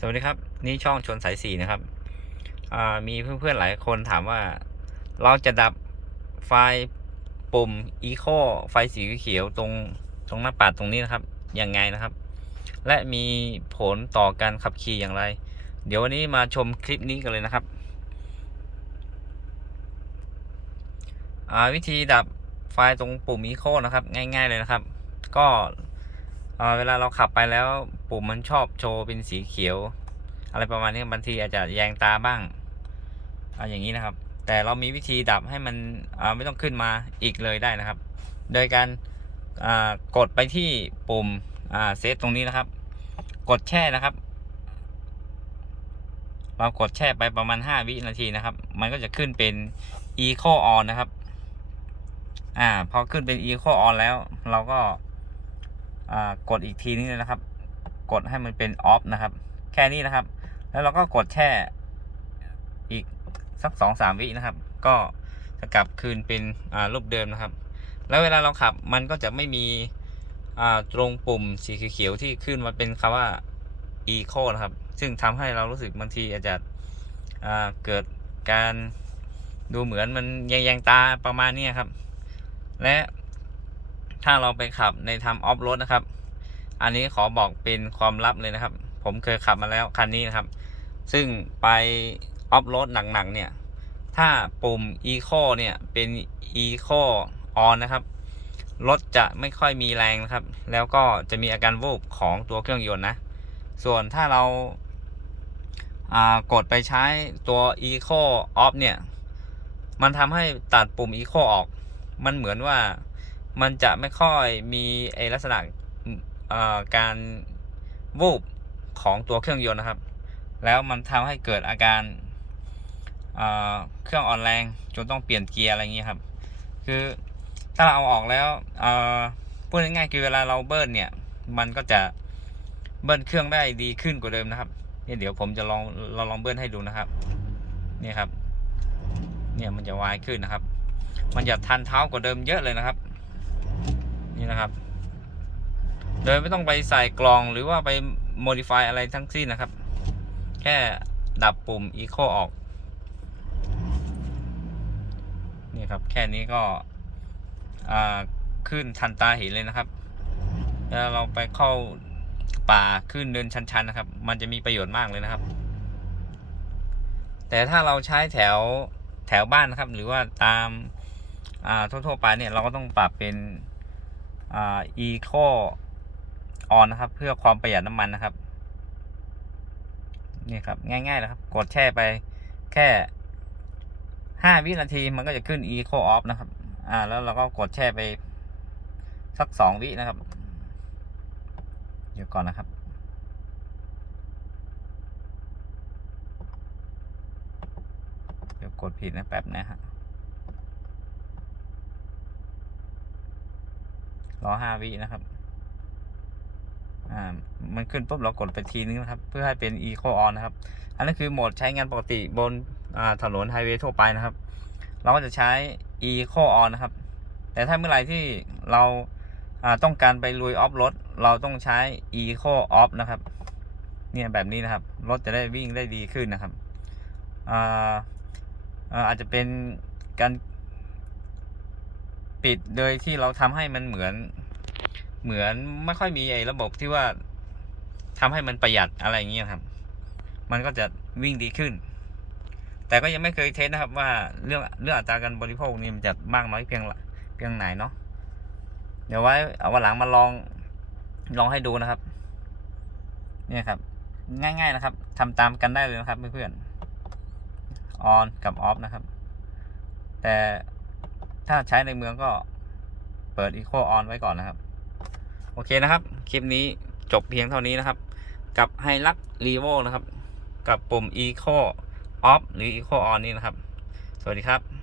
สวัสดีครับ นี่ช่องชนสายสีนะครับมีเพื่อนๆหลายคนถามว่า เราจะดับไฟปุ่ม Eco ไฟสีเขียวตรงตรงหน้าปัดตรงนี้นะครับยังไงนะครับ และมีผลต่อการขับขี่อย่างไร เดี๋ยววันนี้มาชมคลิปนี้กันเลยนะครับวิธีดับไฟตรงปุ่ม Eco นะครับ ง่าย ๆเลยนะครับ ก็ เวลาเราขับไปแล้วปุ่มมันชอบโชว์เป็นสีเขียว อะไรประมาณนี้บางทีอาจจะแยงตาบ้างเอาอย่างนี้นะครับ แต่เรามีวิธีดับให้มันไม่ต้องขึ้นมาอีกเลยได้นะครับ โดยการกดไปที่ปุ่มเซตตรงนี้นะครับ กดแช่นะครับ เรากดแช่ไปประมาณ 5 วินาทีนะครับ มันก็จะขึ้นเป็น Eco On นะครับ อ่าพอขึ้นเป็น Eco On แล้วเราก็ กดอีกทีนึงเลยนะครับ กดให้มันเป็น Off นะครับ แค่นี้นะครับ แล้วเราก็กดแช่อีกสักสองสามวินะครับ ก็จะกลับคืนเป็นรูปเดิมนะครับ แล้วเวลาเราขับมันก็จะไม่มีตรงปุ่มสีเขียวที่ขึ้นมาเป็นคำว่า Eco นะครับ ซึ่งทำให้เรารู้สึกบางทีอาจจะเกิดการดูเหมือนมันแยงๆตาประมาณนี้ครับ และ ถ้าเราไปขับในทำออฟโรดนะครับ อันนี้ขอบอกเป็นความลับเลยนะครับ ผมเคยขับมาแล้วคันนี้นะครับ ซึ่งไปออฟโรดหนักๆเนี่ย ถ้าปุ่ม Eco เนี่ยเป็น Eco on นะครับ รถจะไม่ค่อยมีแรงนะครับ แล้วก็จะมีอาการวูบของตัวเครื่องยนต์นะ ส่วนถ้าเราากดไปใช้ตัว Eco off เนี่ย มันทำให้ตัดปุ่ม Eco ออก มันเหมือนว่า มันจะไม่ค่อยมีไอลักษณะการวูบของตัวเครื่องยนต์นะครับ แล้วมันทำให้เกิดอาการเเครื่องอ่อนแรงจนต้องเปลี่ยนเกียร์อะไรอย่างนี้ครับ คือถ้าเราเอาออกแล้วพูดง่ายๆคือเวลาเราเบิร์นเนี่ย มันก็จะเบิร์นเครื่องได้ดีขึ้นกว่าเดิมนะครับเนี่ยเดี๋ยวผมจะลองเราลองเบิร์นให้ดูนะครับ นี่ครับ เนี่ยมันจะวายขึ้นนะครับ มันจะทันเท้ากว่าเดิมเยอะเลยนะครับ นี่นะครับ โดยไม่ต้องไปใส่กล่องหรือว่าไป modify อะไรทั้งสิ้นนะครับ แค่ดับปุ่ม eco ออก นี่ครับ แค่นี้ก็ขึ้นทันตาเห็นเลยนะครับแล้วเราไปเข้าป่าขึ้นเดินชันๆนะครับ มันจะมีประโยชน์มากเลยนะครับ แต่ถ้าเราใช้แถวแถวบ้านนะครับ หรือว่าตามอ่าทั่วๆไปเนี่ยเราก็ต้องปรับเป็น อ่า eco on นะครับ เพื่อความประหยัดน้ำมันนะครับ นี่ครับ ง่ายๆนะครับ กดแช่ไปแค่ห้าวินาทีมันก็จะขึ้น eco off นะครับ อ่า แล้วเราก็กดแช่ไป สักสองวินะครับ เดี๋ยวก่อนนะครับ เดี๋ยวกดผิดนะแป๊บนะฮะ รอห้าวินะครับ อ่า มันขึ้นปุ๊บเรากดไปทีนึงนะครับ เพื่อให้เป็น Eco On นะครับ อันนั้นคือโหมดใช้งานปกติบนถนนไฮเวย์ทั่วไปนะครับ เราก็จะใช้ Eco On นะครับ แต่ถ้าเมื่อไหร่ที่เราต้องการไปลุยออฟรถเราต้องใช้ Eco Off นะครับ เนี่ยแบบนี้นะครับ รถจะได้วิ่งได้ดีขึ้นนะครับอ่าอ่าอาจจะเป็นการ ปิดโดยที่เราทำให้มันเหมือน เหมือนไม่ค่อยมีไอ้ระบบที่ว่าทำให้มันประหยัดอะไรอย่างเงี้ยครับ มันก็จะวิ่งดีขึ้น แต่ก็ยังไม่เคยเทสนะครับว่าเรื่องเรื่องอัตราการบริโภคนี่มันจะมากน้อยเพียงเพียงไหนเนาะ เดี๋ยวไว้เอาวันหลังมาลองลองให้ดูนะครับ เนี่ยครับ ง่ายๆนะครับทำตามกันได้เลยนะครับเพื่อนๆ on กับ off นะครับ แต่ ถ้าใช้ในเมืองก็เปิด eco on ไว้ก่อนนะครับ โอเคนะครับ คลิปนี้จบเพียงเท่านี้นะครับ กับไฮลักรีโวนะครับ กับปุ่ม eco off หรือ eco on นี่นะครับ สวัสดีครับ